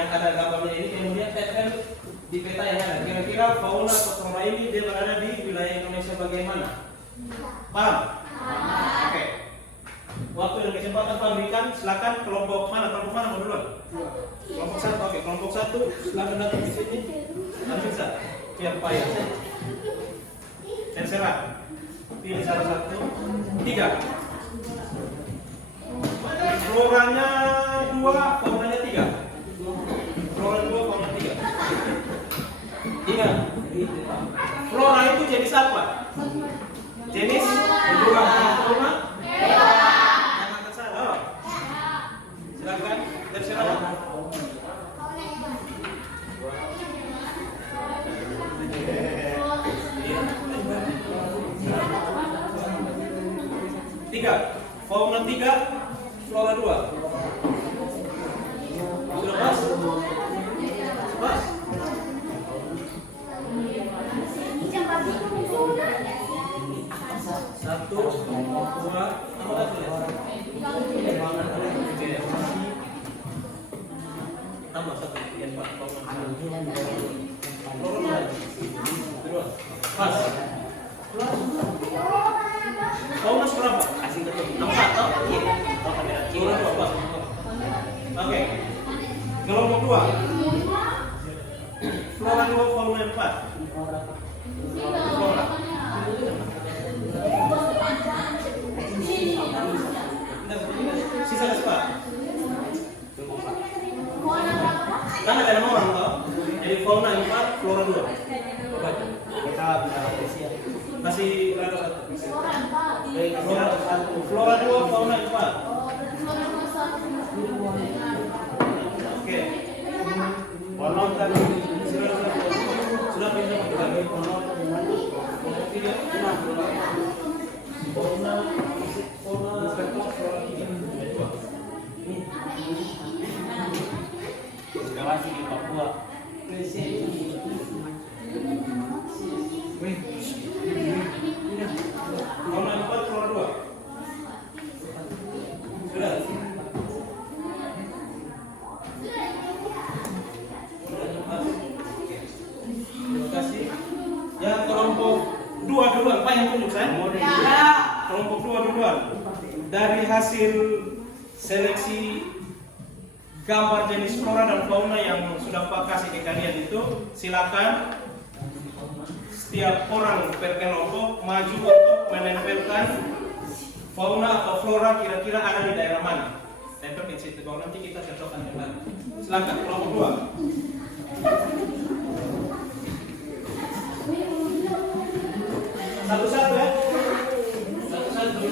ada gambarnya ini. Kemudian tempel di peta yang ada. Kira-kira fauna atau flora ini dia berada di wilayah Indonesia bagaimana? Paham? Oke. Waktu dan kesempatan Pak berikan, silakan kelompok mana mau duluan? Kelompok 1, oke. Kelompok 1 silakan datang di sini. Nanti bisa. Siap Pak ya. Terserah. Pilih salah satu. 3. Floranya 2, faunanya 3. Flora 2, fauna 3. Ingat, flora itu jenis apa? Jenis flora fauna. Jangan tersalah. Silakan, terserah. Tiga, fauna 3, flora 2. Sudah pas? Pas? Satu, 2, tambah satu ya? Tambah satu, yang Pak. Flora 2. Pas? Fauna berapa? Asing betul. 4 iya. Flora 2 pas. Oke. Kelompok 2. Flora 2, fauna 4. Flora. Sisa apa? Kan ada nama orang toh. Jadi fauna 4, flora 2. Kita bisa apresiasi. Masih rada 1. Flora 2, fauna 4. Oke. Honor tadi sudah pindah ke honor. Tidak pernah. Fauna kelompok 2 duluan. Dari hasil seleksi gambar jenis flora dan fauna yang sudah Pak kasih ke kalian itu, silakan setiap orang per kelompok maju untuk menempelkan fauna atau flora kira-kira ada di daerah mana. Tempel di situ, kalau nanti kita cocokkan kembali. Silakan kelompok 2. Satu-satu ya. Satu-satu.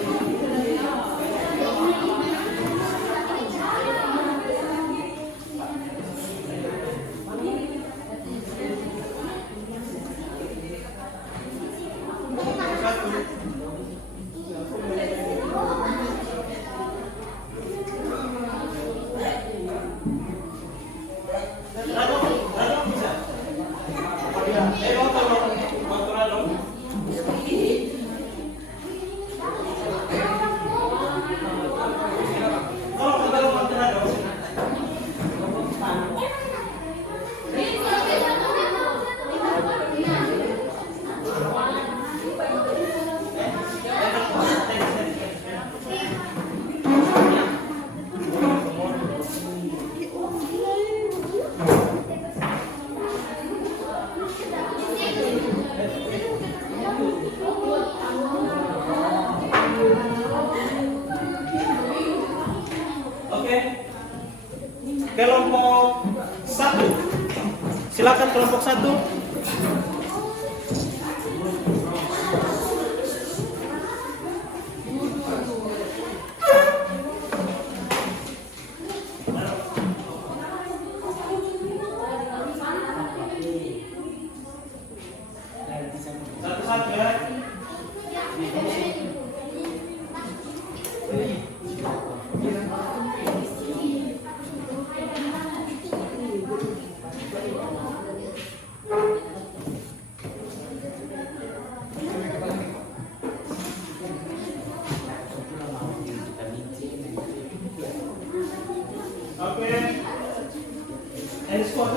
Kelompok 1. Silakan kelompok 1. Satu-satu ya. Oke. Skor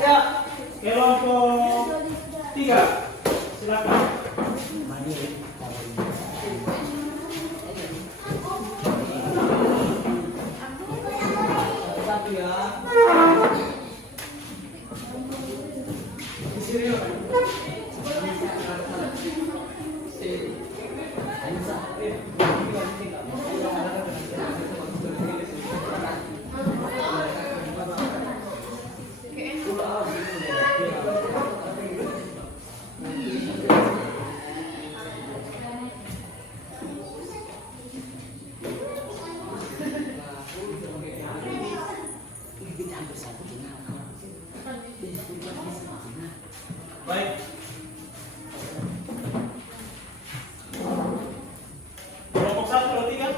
ya. Kelompok 3. Silakan. Baik. Kelompok 1 atau 3?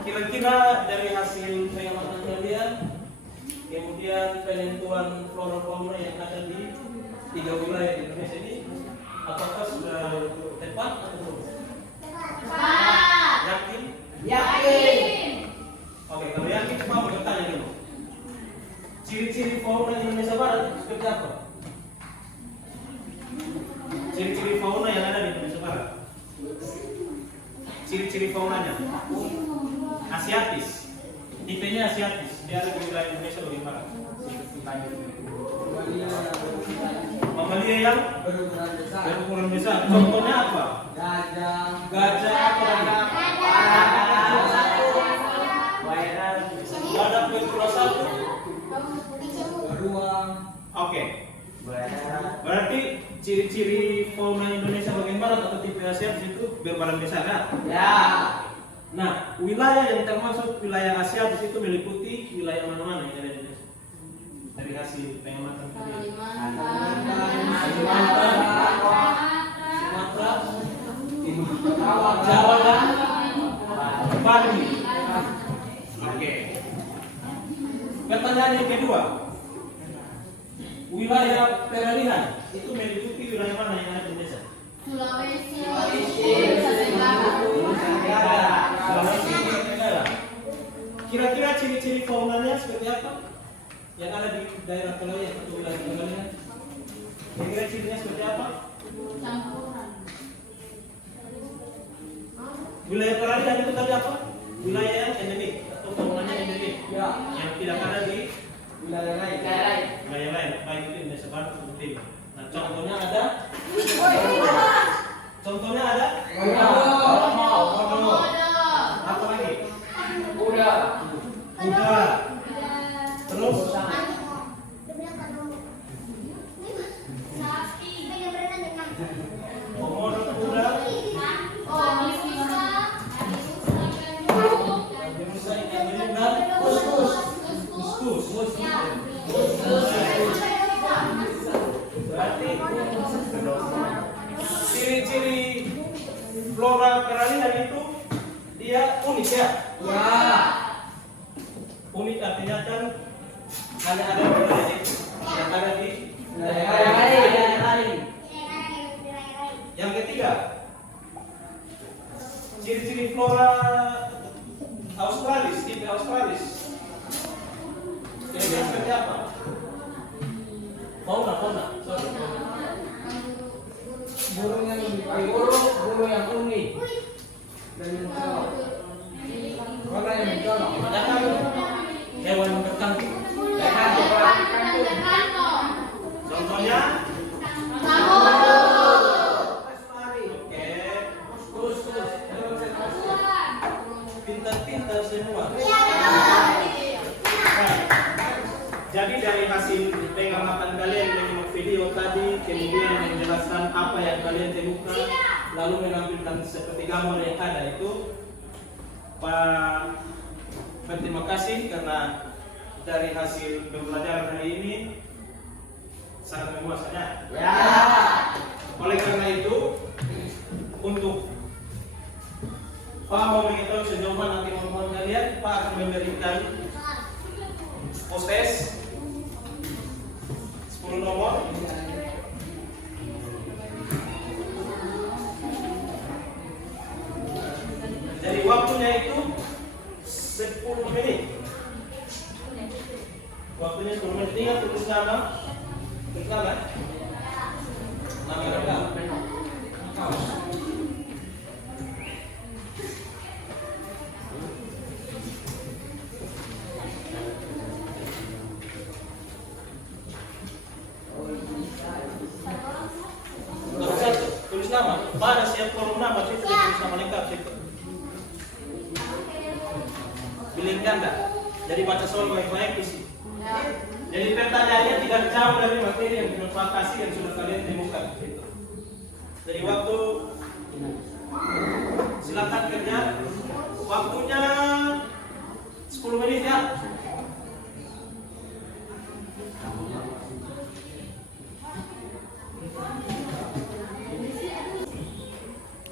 Kira-kira dari hasil pengamatan kalian, kemudian penentuan flora fauna yang ada di 3 wilayah di Indonesia ini, apakah sudah tepat atau belum? Yakin? Yakin. Oke, kalau yakin coba mau bertanya dulu. Ciri-ciri fauna Indonesia Barat itu seperti apa? Ciri-ciri fauna yang ada di Indonesia Barat. Ciri-ciri faunanya Asiatis. Tipenya Asiatis. Dia ada di wilayah Indonesia bagian barat. Mamalia yang berukuran besar. Contohnya apa? Gajah atau badak berukuran 1. Beruang. Oke. Berarti ciri-ciri fauna Indonesia bagian barat atau tipe Asiatis itu berbadan besar kan? Ya. Nah, wilayah yang termasuk wilayah Asiatis itu meliputi wilayah mana-mana yang ada di Indonesia? Dari hasil pengamatan kalian. Kalimantan, Sumatera, Jawa dan Bali. Oke. Pertanyaan yang kedua. Wilayah peralihan itu meliputi wilayah mana yang ada di Indonesia? Sulawesi. Sulawesi Tenggara. Kira-kira ciri-ciri faunanya seperti apa? Yang ada di daerah peralihan atau wilayah peralihan? Kira-kira cirinya seperti apa? Campuran. Wilayah peralihan itu tadi apa? Wilayah yang endemik atau faunanya endemik. Ya. Yang tidak ada di Wilayah lain. wilayah lain, baik itu Indonesia Barat atau Timur. Nah, contohnya ada. Contohnya ada. Komodo. Apa lagi? Kuda. Terus komodo, kuda. Bisa ikan beling dan kuskus. Berarti ciri-ciri flora peralihan itu dia unik ya. Unik artinya kan hanya ada di wilayah itu, yang ada di wilayah lain. Yang ketiga, ciri-ciri flora Australis, tipe Australis. Kira-kira seperti apa? Fauna. Sorry. Burung yang burung yang unik dan yang mencolok. Warna yang mencolok. Jangan hewan tertentu. Contohnya, oke, kuskus. Pintar-pintar semua. Jadi dari hasil pengamatan kalian menyimak video tadi, kemudian menjelaskan apa yang kalian temukan, lalu menampilkan seperti gambar yang ada itu, Pak, berterima kasih karena dari hasil pembelajaran hari ini sangat memuaskan. Ya. Oleh karena itu, untuk Pak mau mengetahui sejauh mana kemampuan kalian, Pak akan memberikan postes 10 nomor. Jadi waktunya itu 10 menit. Waktunya 10 menit. Tinggal tulis nama. Tulis nama. Nama lengkap. Tulis nama. Pada siap kolom nama situ tulis nama lengkap situ. Pilih ganda. Jadi baca soal baik-baik isi. Jadi pertanyaannya tidak jauh dari materi yang bervokasi yang sudah kalian temukan. Jadi waktu silakan kerja. Waktunya 10 menit ya.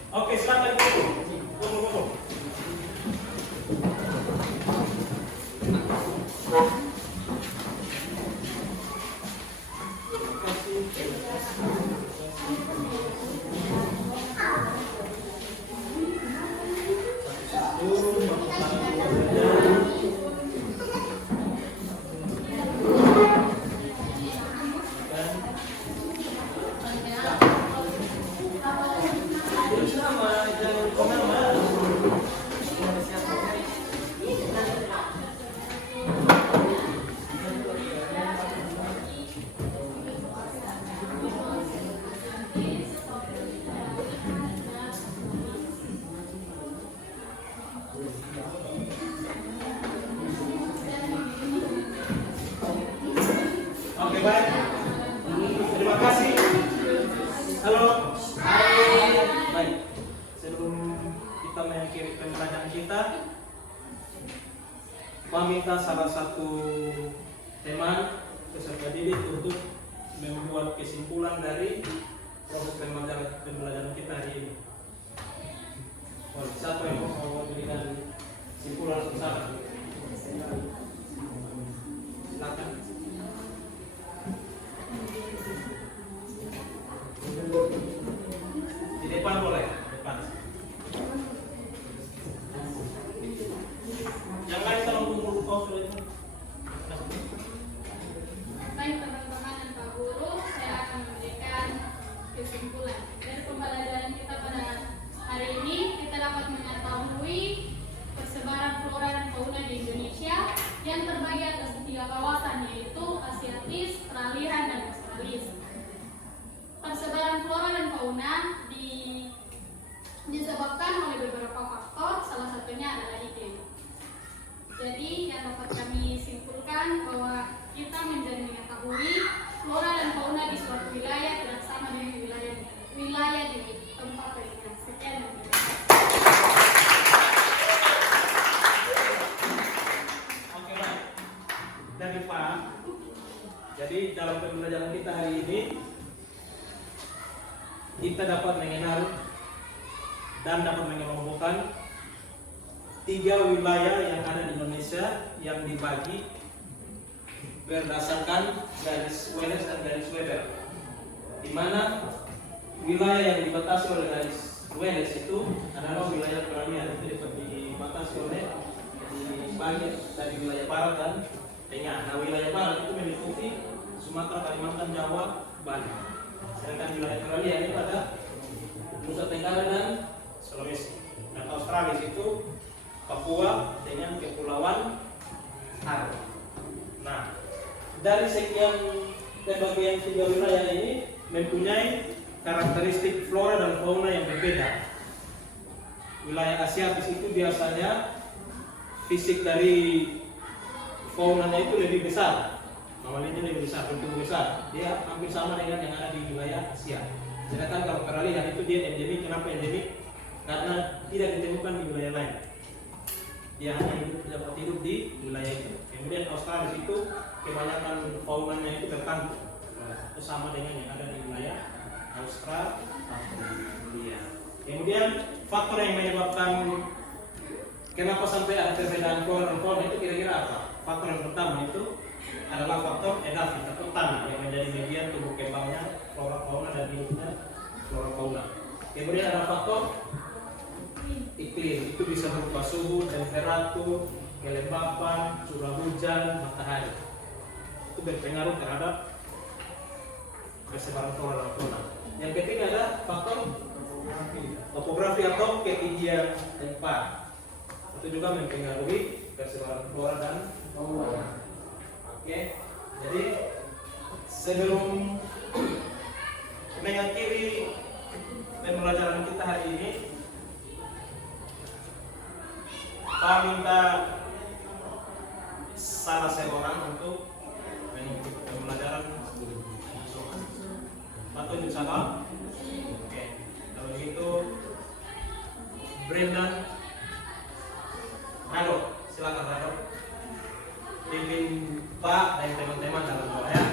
Oke, silakan tunggu. Oke, baik. Terima kasih. Halo. Baik. Sebelum kita mengakhiri pembelajaran kita, meminta salah satu teman peserta didik untuk membuat kesimpulan dari proses pembelajaran kita hari ini. Siapa yang mau memberikan kesimpulan bersama? Silakan. Di depan boleh, depan. Yang lain kalau kumpul kau sudah itu. Baik teman-teman dan Pak Guru, saya akan memberikan kesimpulan dari pembelajaran kita pada hari ini. Kita dapat mengetahui jurnalis. Persebaran flora dan fauna disebabkan oleh beberapa faktor, salah satunya adalah iklim. Jadi yang dapat kami simpulkan bahwa kita menjadi mengetahui flora dan fauna di suatu wilayah tidak sama dengan wilayah di tempat lainnya. Sekian. Oke, baik. Dari Pak. Jadi dalam pembelajaran kita hari ini kita dapat mengenal dan dapat mengelompokkan 3 wilayah yang ada di Indonesia yang dibagi berdasarkan garis Wallace dan garis Weber, di mana wilayah yang dibatasi oleh garis Wallace itu adalah wilayah peralihan, itu dibatasi oleh dibagi dari wilayah barat dan tengah. Nah, wilayah barat itu meliputi Sumatera, Kalimantan, Jawa, Bali. Sedangkan wilayah peralihan itu ada Nusa Tenggara dan Sulawesi. Dan Australia itu Papua dengan Kepulauan Aru. Nah, dari sekian pembagian 3 wilayah ini mempunyai karakteristik flora dan fauna yang berbeda. Wilayah Asiatis itu biasanya fisik dari faunanya itu lebih besar, awalnya lebih besar, bentuk besar. Dia hampir sama dengan yang ada di wilayah Asia. Sedangkan kalau peralihan itu dia endemik. Kenapa endemik? Karena tidak ditemukan di wilayah lain. Dia hanya dapat hidup di wilayah itu. Kemudian Australia itu kebanyakan faunanya itu tertentu, itu sama dengan yang ada di wilayah Australia. Kemudian faktor yang menyebabkan kenapa sampai ada perbedaan flora dan fauna itu kira-kira apa? Faktor yang pertama itu adalah faktor edafik atau tanah yang menjadi median tumbuh kembangnya flora fauna dan hidupnya flora fauna. Kemudian ada faktor iklim, itu bisa berupa suhu, temperatur, kelembapan, curah hujan, matahari. Itu berpengaruh terhadap persebaran flora dan fauna. Yang ketiga ada faktor topografi atau ketinggian tempat. Itu juga mempengaruhi persebaran flora dan fauna. Oke, jadi sebelum mengakhiri pembelajaran kita hari ini, Pak minta salah seorang untuk mengikuti pembelajaran. Pak tunjuk salam. Oke, kalau begitu Brendan, halo, silakan Rado. Pimpin Pak dan teman-teman dalam doa ya.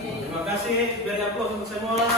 Terima kasih, beri aplaus untuk semua.